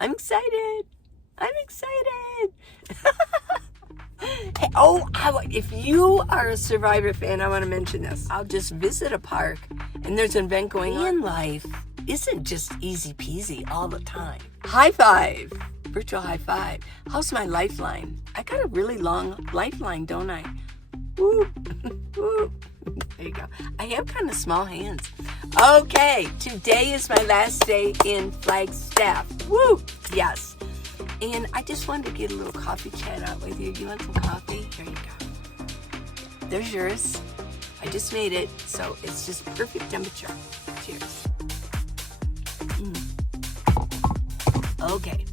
I'm excited. I'm excited. Hey, oh, if you are a Survivor fan, I want to mention this. I'll just visit a park and there's an event going on. In life isn't just easy peasy all the time. High five. Virtual high five. How's my lifeline? I got a really long lifeline, don't I? Woo. Woo. There you go. I have kind of small hands. Okay, today is my last day in Flagstaff. Woo! Yes. And I just wanted to get a little coffee chat out with you. You want some coffee? Here you go. There's yours. I just made it, so it's just perfect temperature. Cheers. Okay.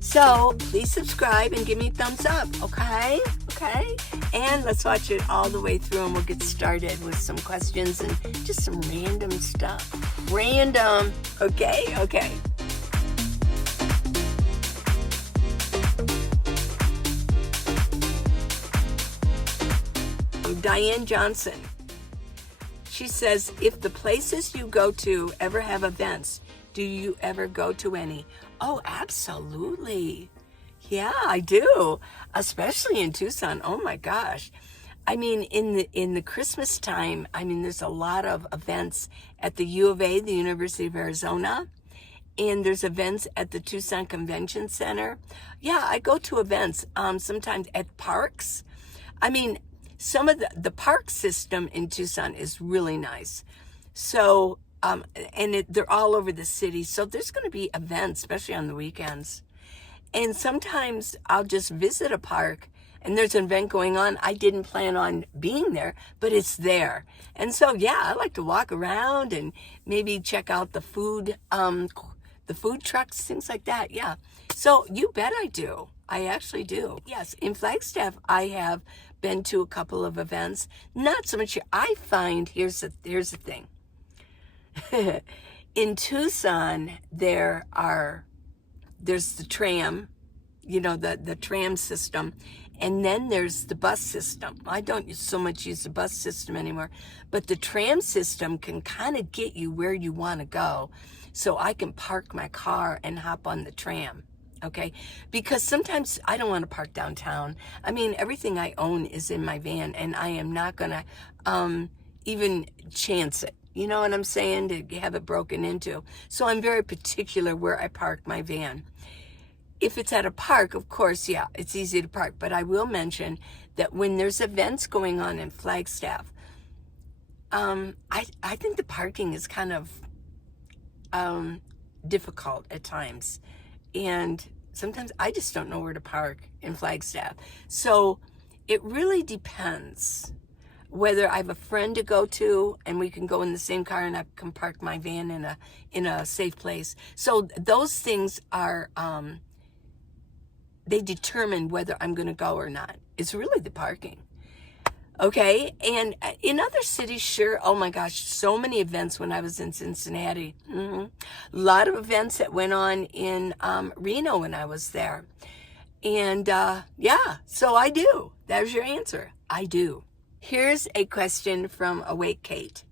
So please subscribe and give me a thumbs up, okay? Okay? And let's watch it all the way through and we'll get started with some questions and just some random stuff. Random. Okay? Okay. Diane Johnson. She says, if the places you go to ever have events, do you ever go to any? Oh, absolutely. Yeah, I do. Especially in Tucson. Oh my gosh. I mean, in the Christmas time, I mean, there's a lot of events at the U of A, the University of Arizona, and there's events at the Tucson Convention Center. Yeah, I go to events sometimes at parks. I mean, some of the park system in Tucson is really nice. So, they're all over the city. So there's going to be events, especially on the weekends. And sometimes I'll just visit a park and there's an event going on. I didn't plan on being there, but it's there. And so, yeah, I like to walk around and maybe check out the food trucks, things like that. Yeah. So you bet I do. I actually do. Yes. In Flagstaff, I have been to a couple of events. Not so much here. I find, here's the thing. In Tucson, there's the tram, the tram system, and then there's the bus system. I don't so much use the bus system anymore, but the tram system can kind of get you where you want to go. So I can park my car and hop on the tram. Okay, because sometimes I don't want to park downtown. I mean, everything I own is in my van, and I am not going to even chance it. You know what I'm saying? To have it broken into. So I'm very particular where I park my van. If it's at a park, of course, yeah, it's easy to park. But I will mention that when there's events going on in Flagstaff, I think the parking is kind of difficult at times. And sometimes I just don't know where to park in Flagstaff. So it really depends whether I have a friend to go to and we can go in the same car and I can park my van in a safe place. So those things are, they determine whether I'm going to go or not. It's really the parking. Okay, and in other cities, sure, oh my gosh, so many events when I was in Cincinnati. A lot of events that went on in Reno when I was there. And yeah, so I do. There's your answer. I do. Here's a question from Awake Kate.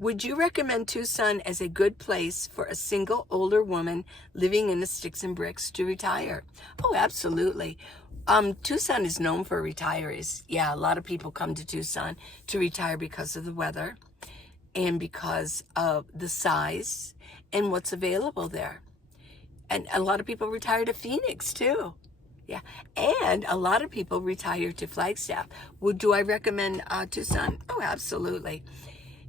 Would you recommend Tucson as a good place for a single older woman living in the sticks and bricks to retire? Oh, absolutely. Tucson is known for retirees. Yeah, a lot of people come to Tucson to retire because of the weather and because of the size and what's available there. And a lot of people retire to Phoenix too. Yeah, and a lot of people retire to Flagstaff. Do I recommend Tucson? Oh, absolutely.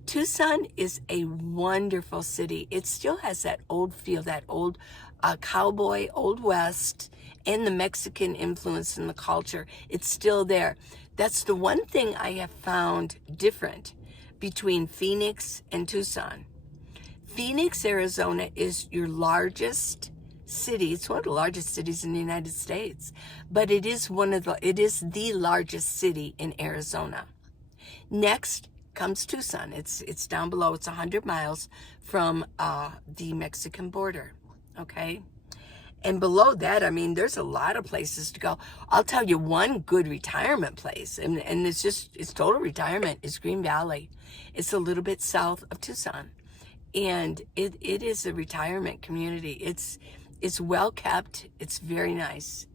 Tucson is a wonderful city. It still has that old feel, that old cowboy, old West, and the Mexican influence in the culture. It's still there. That's the one thing I have found different between Phoenix and Tucson. Phoenix, Arizona is your largest city. It's one of the largest cities in the United States, but it is the largest city in Arizona. Next comes Tucson. It's down below. It's 100 miles from the Mexican border. Okay. And below that, I mean, there's a lot of places to go. I'll tell you one good retirement place, and it's total retirement, is Green Valley. It's a little bit south of Tucson. And it is a retirement community. It's well kept. It's very nice.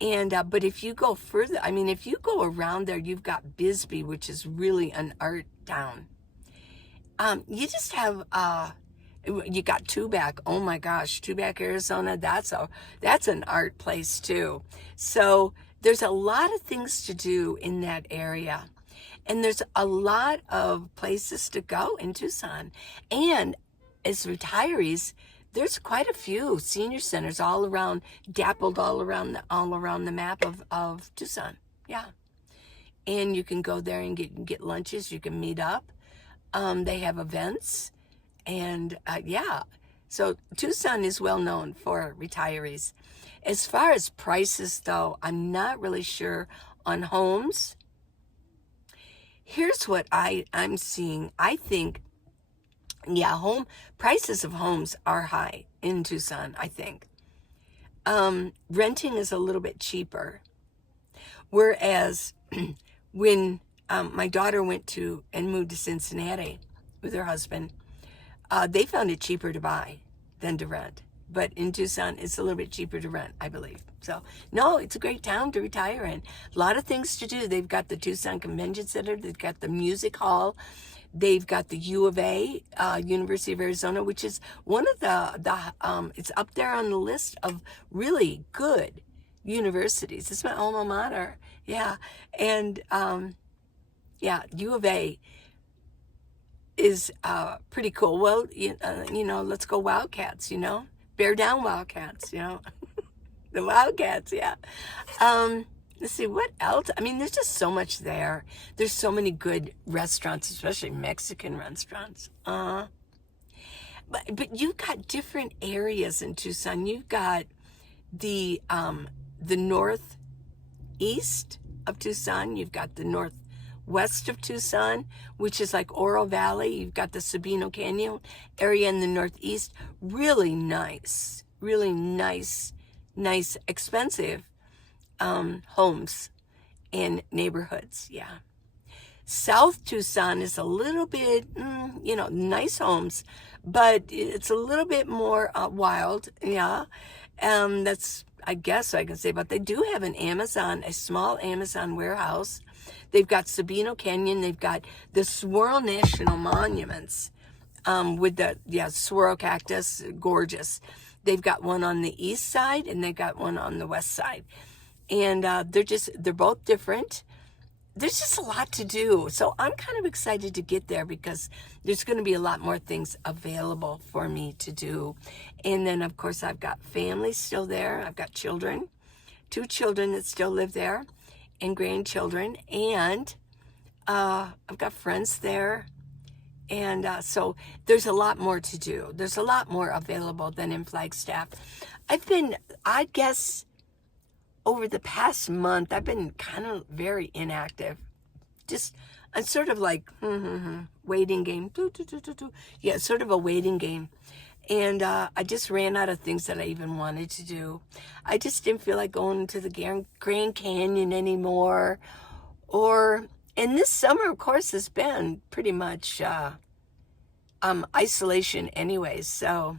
And but if you go further, I mean, if you go around there, you've got Bisbee, which is really an art town. You just have you got Tubac. Oh my gosh, Tubac, Arizona. That's an art place too. So there's a lot of things to do in that area. And there's a lot of places to go in Tucson. And as retirees, there's quite a few senior centers all around, dappled all around the map of Tucson. Yeah. And you can go there and get lunches. You can meet up. They have events. And yeah. So Tucson is well known for retirees. As far as prices, though, I'm not really sure on homes. Here's what I'm seeing. I think, yeah, prices of homes are high in Tucson, I think. Renting is a little bit cheaper. Whereas when my daughter went to and moved to Cincinnati with her husband, they found it cheaper to buy than to rent. But in Tucson, it's a little bit cheaper to rent, I believe. So, no, it's a great town to retire in. A lot of things to do. They've got the Tucson Convention Center. They've got the Music Hall. They've got the U of A, University of Arizona, which is one of it's up there on the list of really good universities. It's my alma mater. Yeah. And, yeah, U of A is pretty cool. Well, you know, let's go Wildcats, you know. Bear down, Wildcats, you know. The Wildcats, yeah. Let's see, what else? I mean, there's just so much there. There's so many good restaurants, especially Mexican restaurants. But you've got different areas in Tucson. You've got the northeast of Tucson. You've got the northwest of Tucson, which is like Oro Valley. You've got the Sabino Canyon area in the northeast. Really nice, expensive homes and neighborhoods. Yeah. South Tucson is a little bit, you know, nice homes, but it's a little bit more wild. Yeah. That's, I guess I can say, but they do have a small Amazon warehouse. They've got Sabino Canyon. They've got the Swirl National Monuments with the, swirl cactus, gorgeous. They've got one on the east side and they've got one on the west side. And they're both different. There's just a lot to do. So I'm kind of excited to get there because there's going to be a lot more things available for me to do. And then, of course, I've got family still there. I've got children, 2 children that still live there, and grandchildren. And I've got friends there. And so there's a lot more to do. There's a lot more available than in Flagstaff. I guess, over the past month, I've been kind of very inactive. I'm sort of like, waiting game. Yeah, sort of a waiting game. And I just ran out of things that I even wanted to do. I just didn't feel like going to the Grand Canyon anymore. And this summer, of course, has been pretty much isolation anyways. So,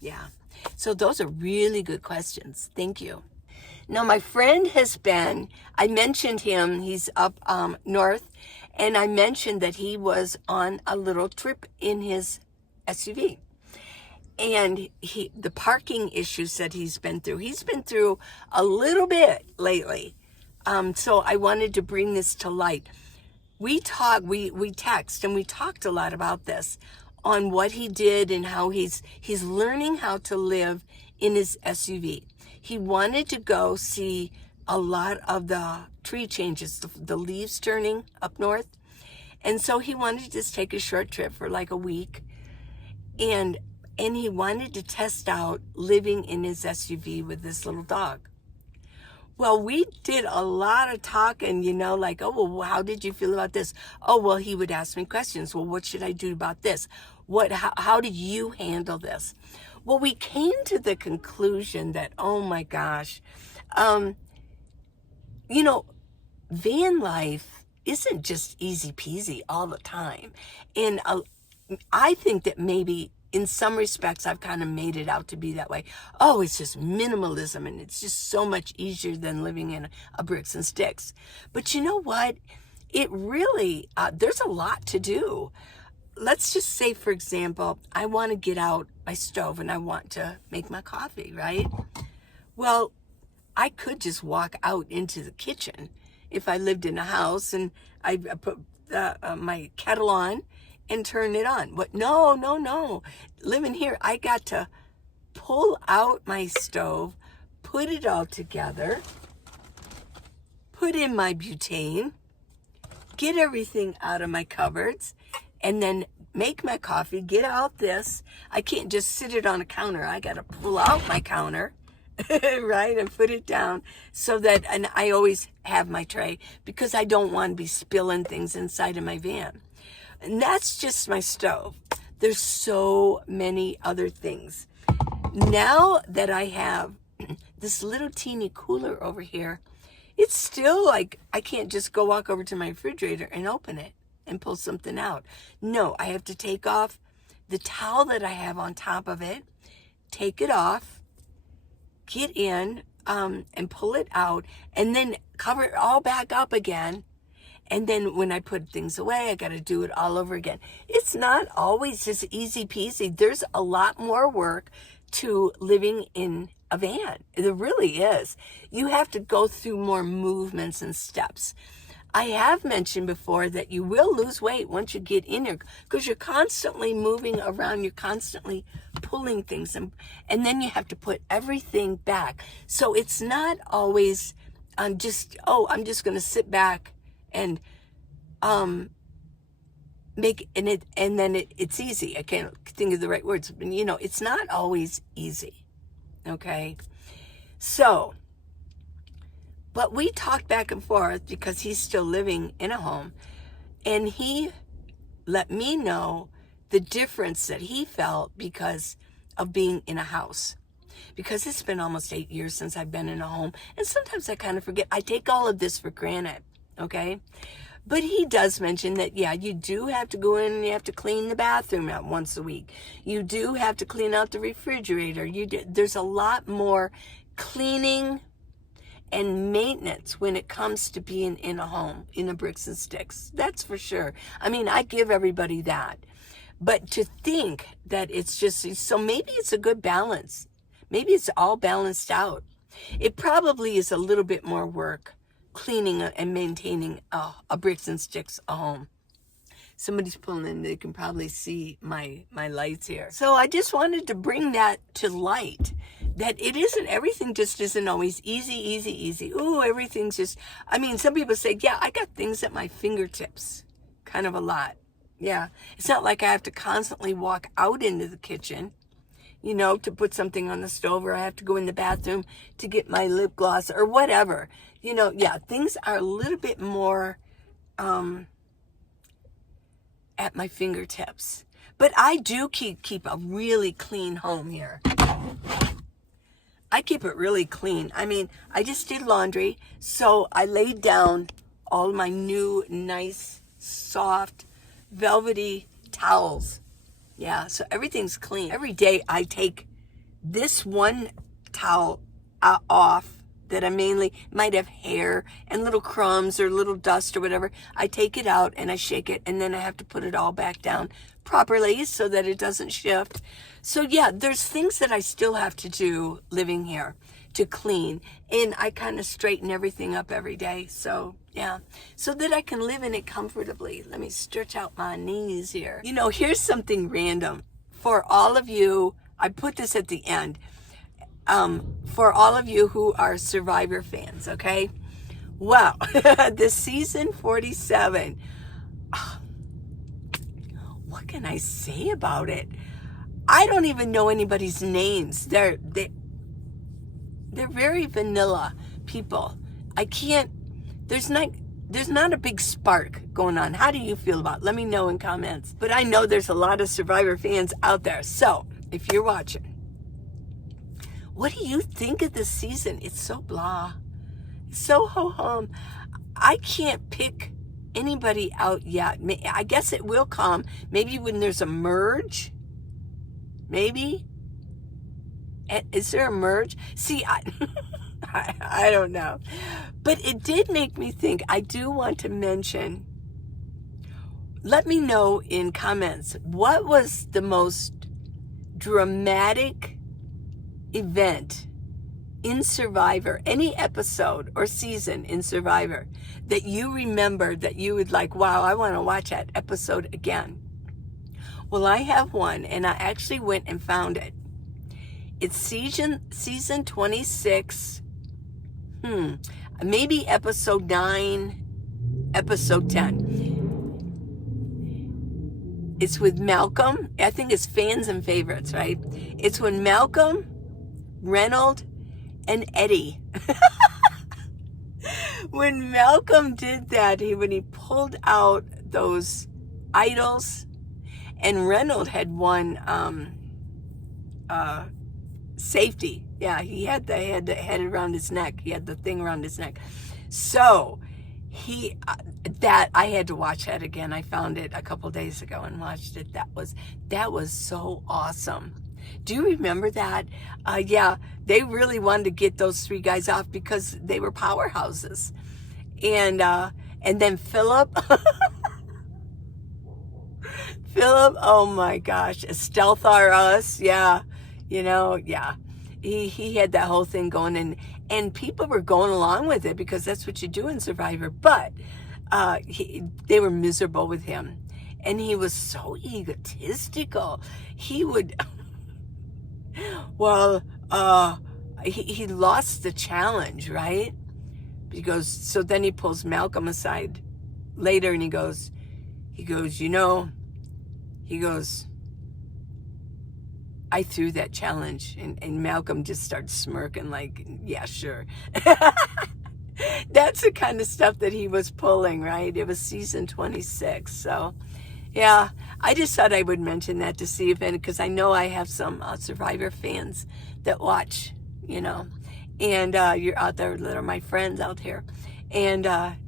yeah. So those are really good questions. Thank you. Now, my friend I mentioned him, he's up north, and I mentioned that he was on a little trip in his SUV. And the parking issues that he's been through a little bit lately. So I wanted to bring this to light. We text, and we talked a lot about this, on what he did and how he's learning how to live in his SUV. He wanted to go see a lot of the tree changes, the leaves turning up north. And so he wanted to just take a short trip for like a week. And he wanted to test out living in his SUV with this little dog. Well, we did a lot of talking, like, oh, well, how did you feel about this? Oh, well, he would ask me questions. Well, what should I do about this? How did you handle this? Well, we came to the conclusion that, oh my gosh, van life isn't just easy peasy all the time. And I think that maybe in some respects, I've kind of made it out to be that way. Oh, it's just minimalism, and it's just so much easier than living in a bricks and sticks. But you know what? It really, there's a lot to do. Let's just say, for example, I want to get out my stove and I want to make my coffee, right? Well, I could just walk out into the kitchen if I lived in a house and I put my kettle on and turn it on. But no. Living here, I got to pull out my stove, put it all together, put in my butane, get everything out of my cupboards, and then make my coffee, get out this. I can't just sit it on a counter. I got to pull out my counter, right, and put it down so that, and I always have my tray because I don't want to be spilling things inside of my van. And that's just my stove. There's so many other things. Now that I have this little teeny cooler over here, it's still like I can't just go walk over to my refrigerator and open it and pull something out. No, I have to take off the towel that I have on top of it, take it off, get in, and pull it out, and then cover it all back up again. And then when I put things away, I got to do it all over again. It's not always just easy peasy. There's a lot more work to living in a van. There really is. You have to go through more movements and steps. I have mentioned before that you will lose weight once you get in here because you're constantly moving around. You're constantly pulling things, and then you have to put everything back. So it's not always I'm just going to sit back and make it, and then it's easy. I can't think of the right words. But, it's not always easy. Okay, so, but we talked back and forth because he's still living in a home, and he let me know the difference that he felt because of being in a house. Because it's been almost 8 years since I've been in a home, and sometimes I kind of forget. I take all of this for granted, okay? But he does mention that, yeah, you do have to go in and you have to clean the bathroom out once a week. You do have to clean out the refrigerator. There's a lot more cleaning and maintenance when it comes to being in a home, in a bricks and sticks. That's for sure. I mean, I give everybody that. But to think that it's just, so maybe it's a good balance. Maybe it's all balanced out. It probably is a little bit more work cleaning and maintaining a bricks and sticks home. Somebody's pulling in. They can probably see my lights here. So I just wanted to bring that to light, that everything just isn't always easy. Ooh, everything's just, I mean, some people say, yeah, I got things at my fingertips, kind of a lot. Yeah, it's not like I have to constantly walk out into the kitchen, to put something on the stove, or I have to go in the bathroom to get my lip gloss or whatever. Yeah, things are a little bit more at my fingertips. But I do keep a really clean home here. I keep it really clean. I mean, I just did laundry, so I laid down all my new, nice, soft, velvety towels. Yeah, so everything's clean. Every day I take this one towel off that I mainly might have hair and little crumbs or little dust or whatever. I take it out and I shake it, and then I have to put it all back down properly so that it doesn't shift. So yeah, there's things that I still have to do living here to clean, and I kind of straighten everything up every day. So yeah, so that I can live in it comfortably. Let me stretch out my knees here. Here's something random for all of you. I put this at the end. For all of you who are Survivor fans, okay? Well, the season 47. What can I say about it? I don't even know anybody's names. They're very vanilla people. There's not a big spark going on. How do you feel about it? Let me know in comments. But I know there's a lot of Survivor fans out there. So, if you're watching, what do you think of this season? It's so blah. It's so ho-hum. I can't pick anybody out yet. I guess it will come. Maybe when there's a merge. maybe. Is there a merge? See, I don't know. But it did make me think. I do want to mention, let me know in comments, what was the most dramatic event in Survivor, any episode or season in Survivor that you remember that you would like, wow, I want to watch that episode again. Well, I have one, and I actually went and found it. It's season 26, maybe episode 9, episode 10. It's with Malcolm. I think it's fans and favorites, right? It's when Malcolm, Reynolds, and Eddie. When Malcolm did that, when he pulled out those idols, and Reynolds had won safety. Yeah, he had the head around his neck. He had the thing around his neck. So that I had to watch that again. I found it a couple days ago and watched it. That was so awesome. Do you remember that? Yeah, they really wanted to get those 3 guys off because they were powerhouses. And then Philip, oh my gosh, Stealth R Us, yeah, yeah. He had that whole thing going, and people were going along with it because that's what you do in Survivor. But they were miserable with him, and he was so egotistical. He would, well, he lost the challenge, right? So then he pulls Malcolm aside later, and he goes, I threw that challenge, and Malcolm just starts smirking like, yeah, sure. That's the kind of stuff that he was pulling, right? It was season 26. So, yeah, I just thought I would mention that to see if because I know I have some Survivor fans that watch, and you're out there that are my friends out here. And,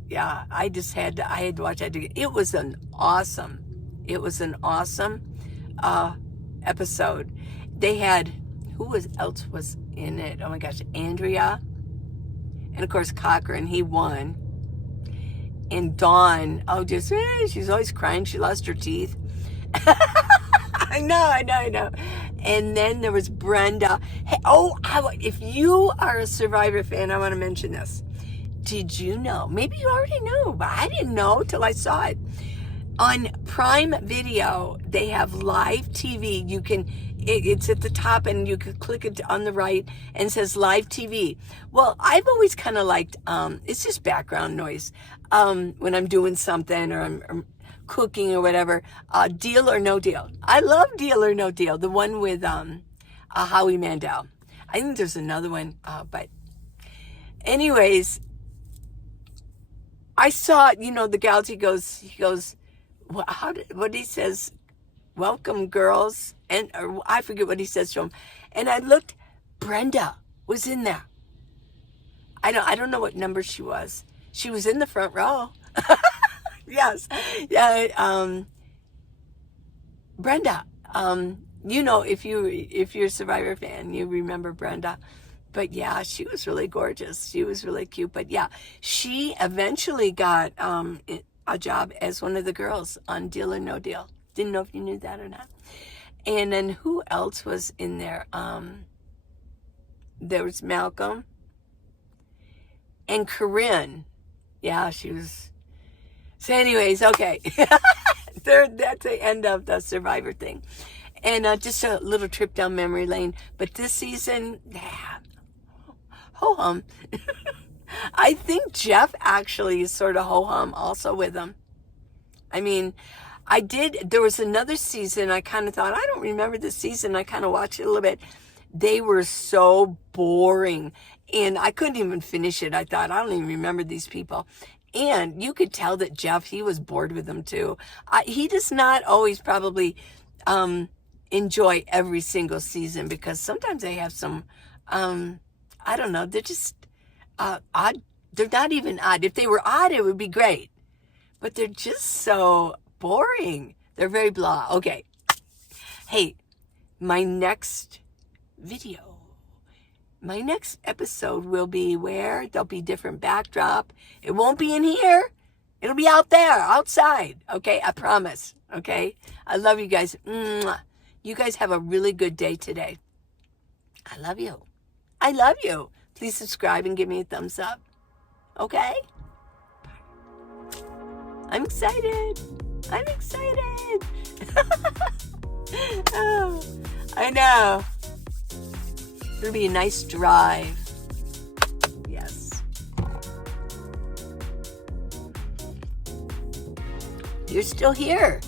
yeah, I had to watch that. It was an awesome episode. They had, else was in it? Oh my gosh, Andrea. And of course, Cochran, he won. And Dawn, she's always crying. She lost her teeth. I know. And then there was Brenda. Hey, if you are a Survivor fan, I want to mention this. Did you know? Maybe you already knew, but I didn't know till I saw it. On Prime Video, they have live TV. It's at the top, and you can click it on the right, and it says live TV. Well, I've always kind of liked, it's just background noise when I'm doing something or I'm cooking or whatever. Deal or No Deal. I love Deal or No Deal, the one with Howie Mandel. I think there's another one, but anyways, I saw, the gals, he goes, what he says, welcome girls, and I forget what he says to them. And I looked, Brenda was in there. I don't know what number she was. She was in the front row. Yes. Yeah. Brenda, if you're a Survivor fan, you remember Brenda. But yeah, she was really gorgeous. She was really cute. But yeah, she eventually got a job as one of the girls on Deal or No Deal. Didn't know if you knew that or not. And then who else was in there? There was Malcolm and Corinne. Yeah, she was. So anyways, okay. That's the end of the Survivor thing. And just a little trip down memory lane. But this season, ho-hum. I think Jeff actually is sort of ho-hum also with them. I mean, there was another season, I kind of thought, I don't remember this season. I kind of watched it a little bit. They were so boring. And I couldn't even finish it. I thought, I don't even remember these people. And you could tell that Jeff, he was bored with them too. He does not always probably enjoy every single season because sometimes they have some, I don't know, they're just odd. They're not even odd. If they were odd, it would be great. But they're just so boring. They're very blah. Okay. Hey, my next video, my next episode will be where there'll be different backdrop. It won't be in here. It'll be out there, outside. Okay, I promise. Okay, I love you guys. Mwah. You guys have a really good day today. I love you. I love you. Please subscribe and give me a thumbs up. Okay? I'm excited. I'm excited. Oh, I know. It'll be a nice drive. Yes. You're still here.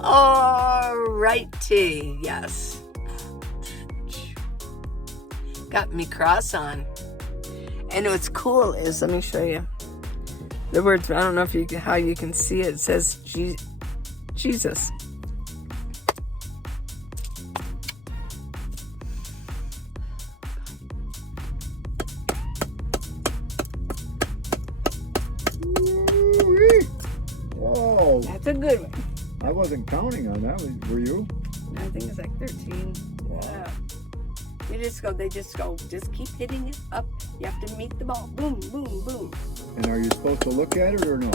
All righty. Yes. Got me cross on. And what's cool is, let me show you. The words, I don't know if how you can see it. It says Jesus. Whoa. That's a good one. I wasn't counting on that. Were you? I think it's like 13. Wow. Yeah. They just go, just keep hitting it up. You have to meet the ball. Boom, boom, boom. And are you supposed to look at it or no?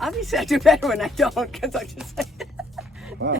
Obviously, I do better when I don't, because I just like,